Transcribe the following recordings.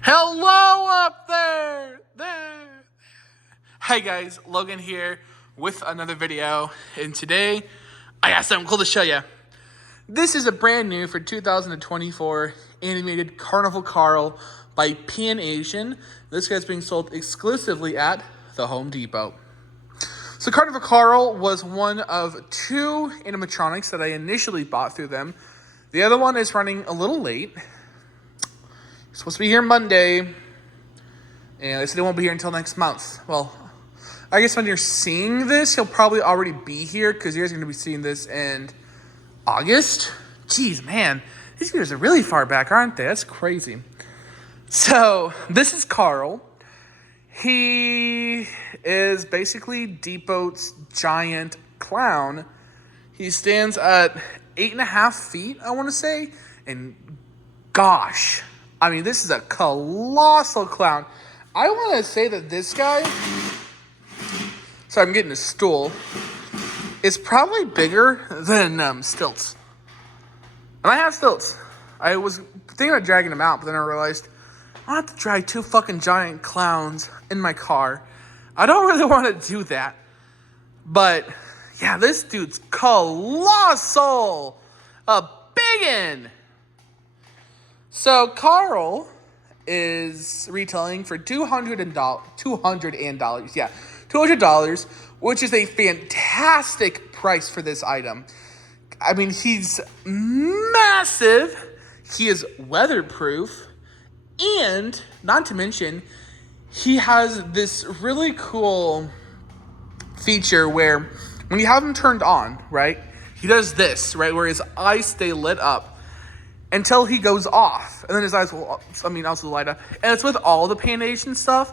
Hello up there! Hey guys, Logan here with another video, and today I got something cool to show you. This is a brand new for 2024 animated Carnival Carl by PAC. This guy's being sold exclusively at the Home Depot. So Carnival Carl was one of two animatronics that I initially bought through them. The other one is running a little late. Supposed to be here Monday, and they said it won't be here until next month. Well, I guess when you're seeing this, he'll probably already be here because you guys are going to be seeing this in August. Jeez, man, these videos are really far back, aren't they? That's crazy. So this is Carl. He is basically Depot's giant clown. He stands at 8.5 feet, I want to say, and gosh, I mean, this is a colossal clown. I want to say that this guy, sorry, I'm getting a stool, is probably bigger than Stilts. And I have Stilts. I was thinking of dragging him out, but then I realized I don't have to drag two fucking giant clowns in my car. I don't really want to do that. But, yeah, this dude's colossal. A biggin'. So Carl is retailing for $200, which is a fantastic price for this item. I mean, he's massive, he is weatherproof, and not to mention, he has this really cool feature where when you have him turned on, right, he does this, right, where his eyes stay lit up until he goes off, and then his eyes will, also light up. And it's with all the PAC stuff,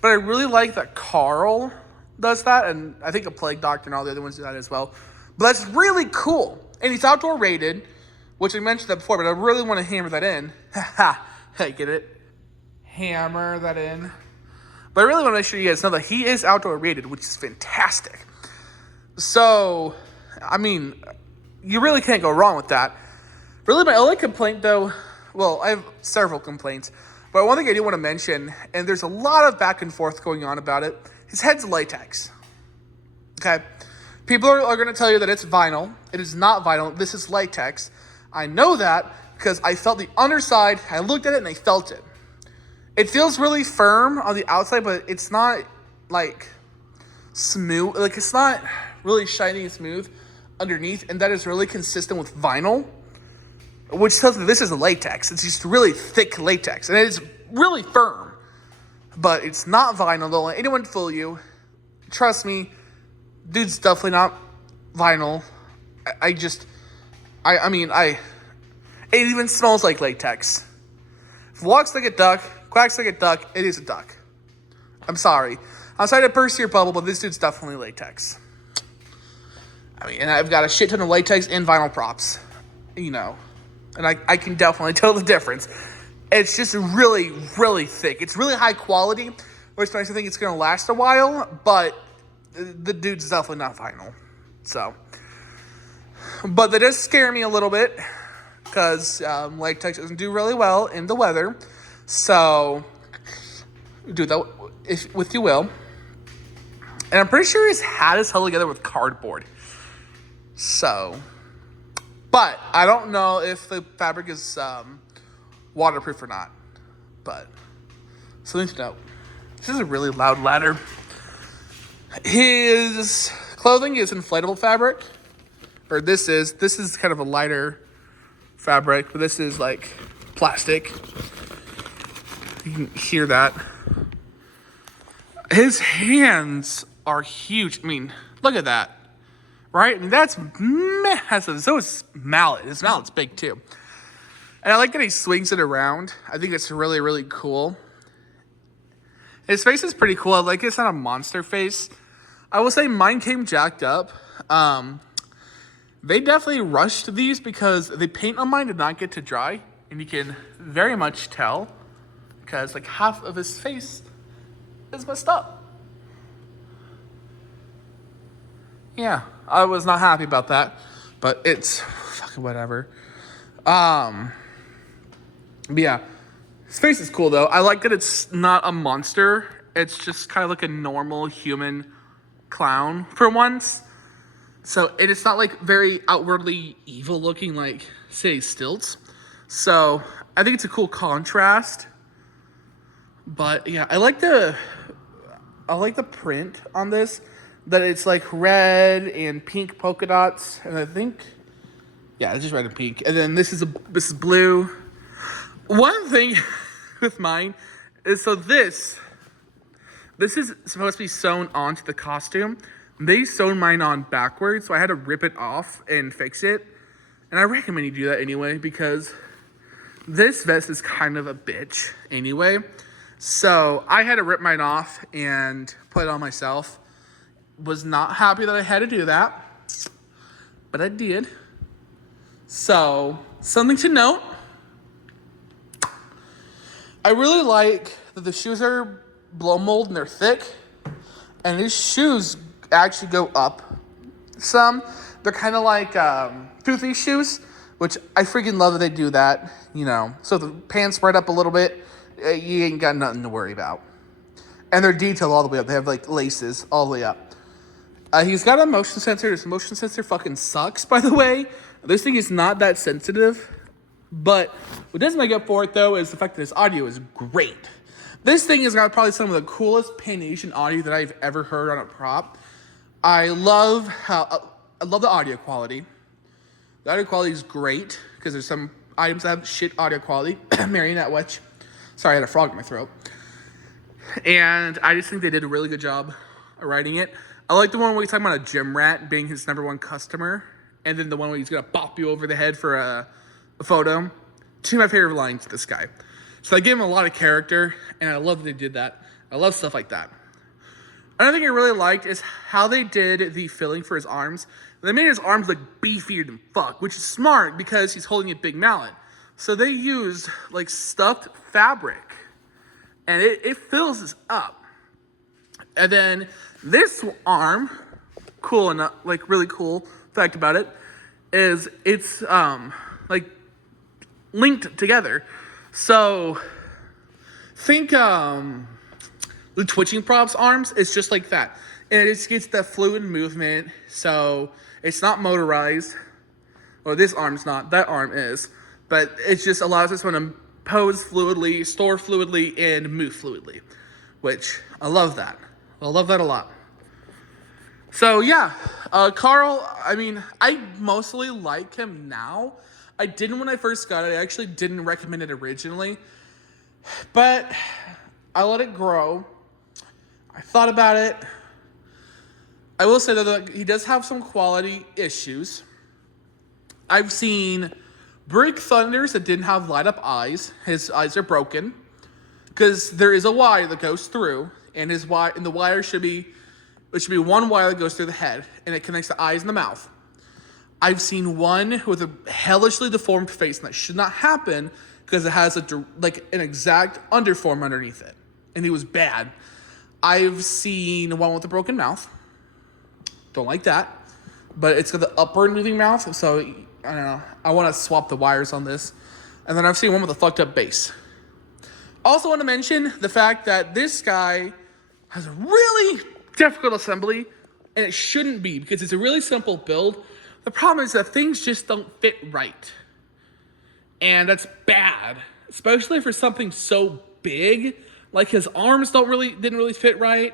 but I really like that Carl does that, and I think the Plague Doctor and all the other ones do that as well. But that's really cool, and he's outdoor rated, which I mentioned that before, but I really want to hammer that in. Hey, get it? Hammer that in. But I really want to make sure you guys know that he is outdoor rated, which is fantastic. So, I mean, you really can't go wrong with that. Really, my only complaint, though, well, I have several complaints, but one thing I do want to mention, and there's a lot of back and forth going on about it, his head's latex. Okay? People are going to tell you that it's vinyl. It is not vinyl. This is latex. I know that because I felt the underside. I looked at it and I felt it. It feels really firm on the outside, but it's not, like, smooth. Like, it's not really shiny and smooth underneath, and that is really consistent with vinyl. Which tells me this is a latex. It's just really thick latex. And it is really firm. But it's not vinyl. Don't let anyone fool you. Trust me. Dude's definitely not vinyl. It even smells like latex. If it walks like a duck, quacks like a duck, it is a duck. I'm sorry. I'm sorry to burst your bubble, but this dude's definitely latex. I mean, and I've got a shit ton of latex and vinyl props. You know. And I can definitely tell the difference. It's just really, really thick. It's really high quality, which makes me think it's going to last a while, but the dude's definitely not vinyl. So, but that does scare me a little bit, because latex doesn't do really well in the weather. So, do that with you will. And I'm pretty sure his hat is held together with cardboard. So, but I don't know if the fabric is waterproof or not. But something to note. This is a really loud ladder. His clothing is inflatable fabric. Or this is kind of a lighter fabric, but this is like plastic. You can hear that. His hands are huge. I mean, look at that. Right? I mean, that's massive. So is mallet. His mallet's big, too. And I like that he swings it around. I think it's really, really cool. His face is pretty cool. I like it's not a monster face. I will say mine came jacked up. They definitely rushed these because the paint on mine did not get to dry. And you can very much tell because, like, half of his face is messed up. Yeah, I was not happy about that, but it's fucking whatever. But yeah, His face is cool though. I like that it's not a monster. It's just kind of like a normal human clown for once. So it is not like very outwardly evil looking like, say, Stilts. So I think it's a cool contrast. But yeah, I like the print on this. That it's like red and pink polka dots. And I think, yeah, it's just red and pink. And then this is blue. One thing with mine is, so this is supposed to be sewn onto the costume. They sewn mine on backwards, so I had to rip it off and fix it. And I recommend you do that anyway, because this vest is kind of a bitch anyway. So I had to rip mine off and put it on myself. Was not happy that I had to do that, but I did. So, something to note. I really like that the shoes are blow mold and they're thick. And these shoes actually go up some. They're kind of like toothy shoes, which I freaking love that they do that, you know. So the pants spread up a little bit, you ain't got nothing to worry about. And they're detailed all the way up. They have like laces all the way up. He's got a motion sensor. This motion sensor fucking sucks, by the way. This thing is not that sensitive. But what does make up for it, though, is the fact that his audio is great. This thing has got probably some of the coolest Pan-Asian audio that I've ever heard on a prop. I love the audio quality. The audio quality is great, because there's some items that have shit audio quality. Marionette Witch. Sorry, I had a frog in my throat. And I just think they did a really good job of writing it. I like the one where he's talking about a gym rat being his #1 customer. And then the one where he's going to bop you over the head for a photo. Two of my favorite lines to this guy. So I gave him a lot of character, and I love that they did that. I love stuff like that. Another thing I really liked is how they did the filling for his arms. They made his arms look beefier than fuck, which is smart because he's holding a big mallet. So they used like stuffed fabric, and it fills this up. And then this arm, cool enough, like really cool fact about it, is it's like linked together. So think the twitching props arms is just like that. And it just gets that fluid movement, so it's not motorized. Or this arm's not, that arm is. But it just allows us to pose fluidly, store fluidly, and move fluidly. Which, I love that. I love that a lot. So yeah, Carl, I mean, I mostly like him now. I didn't when I first got it. I actually didn't recommend it originally. But I let it grow. I thought about it. I will say that he does have some quality issues. I've seen Brick Thunders that didn't have light up eyes. His eyes are broken. Because there is a wire that goes through. And the wire should be one wire that goes through the head, and it connects the eyes and the mouth. I've seen one with a hellishly deformed face, and that should not happen because it has an exact underform underneath it, and it was bad. I've seen one with a broken mouth. Don't like that, but it's got the upward moving mouth, so I don't know. I want to swap the wires on this. And then I've seen one with a fucked up base. Also want to mention the fact that this guy has a really difficult assembly, and it shouldn't be because it's a really simple build. The problem is that things just don't fit right, and that's bad, especially for something so big. Like his arms didn't really fit right.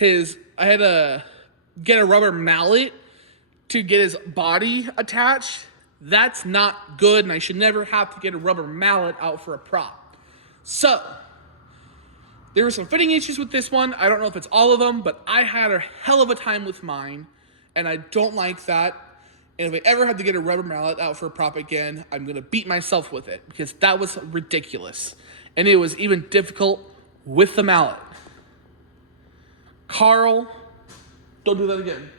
I had to get a rubber mallet to get his body attached. That's not good, and I should never have to get a rubber mallet out for a prop. So there were some fitting issues with this one. I don't know if it's all of them, but I had a hell of a time with mine, and I don't like that. And if I ever have to get a rubber mallet out for a prop again, I'm going to beat myself with it, because that was ridiculous. And it was even difficult with the mallet. Carl, don't do that again,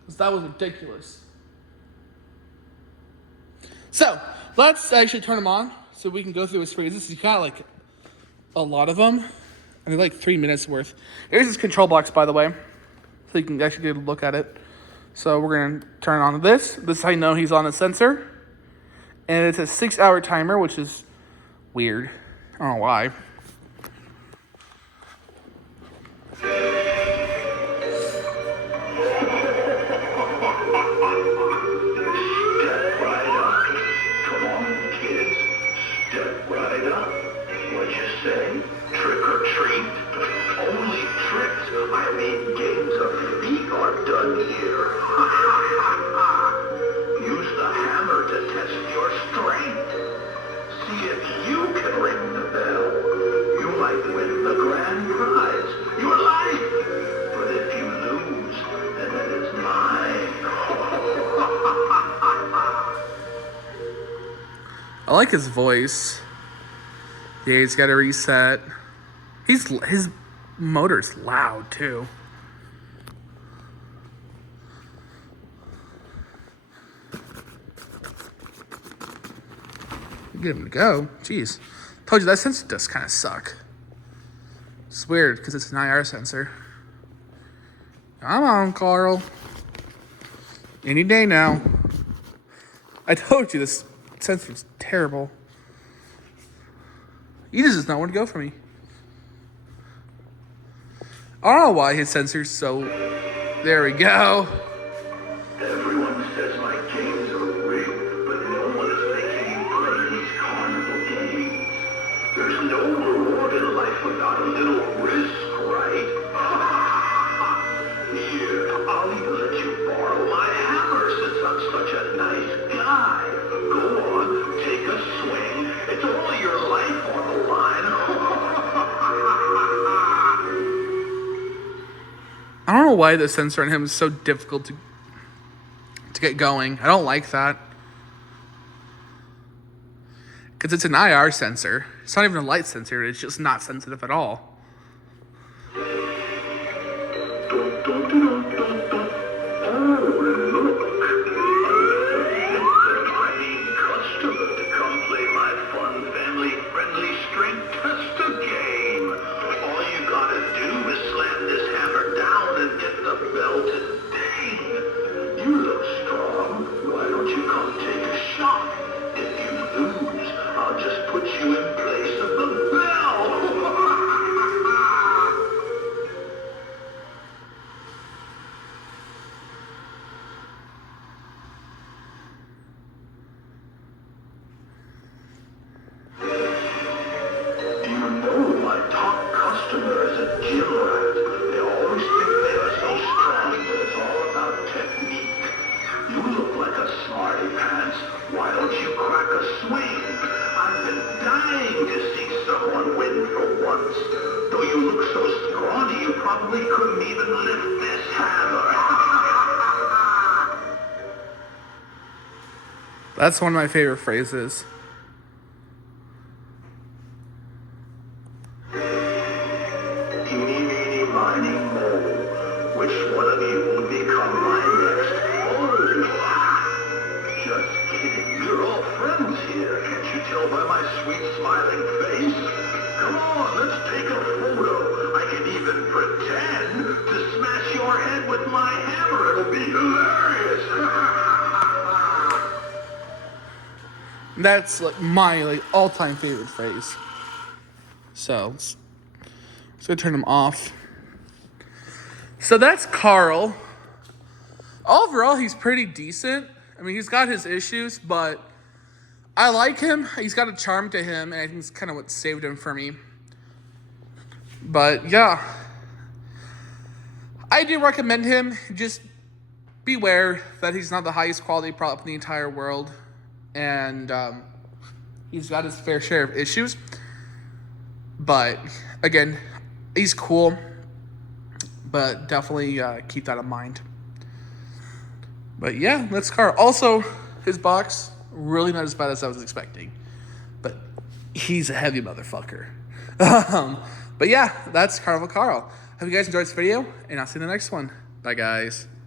because that was ridiculous. So, let's actually turn them on so we can go through his phrases. He's got like a lot of them, and they're like 3 minutes worth. Here's his control box, by the way, so you can actually get a look at it. So we're going to turn on this. This is how you know he's on a sensor. And it's a 6-hour timer, which is weird. I don't know why. Say, trick or treat. Only tricks, I mean games of feet are done here. Use the hammer to test your strength. See if you can ring the bell. You might win the grand prize, your life. But if you lose, then it is mine. I like his voice. Yeah, he's got to reset. His motor's loud too. Get him to go. Jeez, told you that sensor does kind of suck. It's weird because it's an IR sensor. Come on, Carl. Any day now. I told you this sensor's terrible. He just does not want to go for me. I don't know why his sensor's so... There we go. Everyone says my games are rigged, but no one is making you play these Carnival games. There's no reward in life without a little risk, right? Here, I'll even let you borrow my hammer since I'm such a nice guy. Go on, take a swing. It's all your life on the line. I don't know why the sensor on him is so difficult to get going. I don't like that. Because it's an IR sensor. It's not even a light sensor. It's just not sensitive at all. Why don't you crack a swing? I've been dying to see someone win for once. Though you look so scrawny, you probably couldn't even lift this hammer. That's one of my favorite phrases. Eeny, meeny, miny, moe. Which one of you will become my next foe? Just kidding. You're all friends here. Can't you tell by my sweet smiling face? Come on, let's take a photo. I can even pretend to smash your head with my hammer. It'll be hilarious. That's like my all-time favorite phrase. So let's go turn him off. So that's Carl. Overall, he's pretty decent. I mean, he's got his issues, but I like him. He's got a charm to him, and I think it's kind of what saved him for me. But yeah, I do recommend him. Just beware that he's not the highest quality product in the entire world, and he's got his fair share of issues. But again, he's cool, but definitely keep that in mind. But yeah, that's Carl. Also, his box, really not as bad as I was expecting. But he's a heavy motherfucker. But yeah, that's Carnival Carl. Hope you guys enjoyed this video, and I'll see you in the next one. Bye, guys.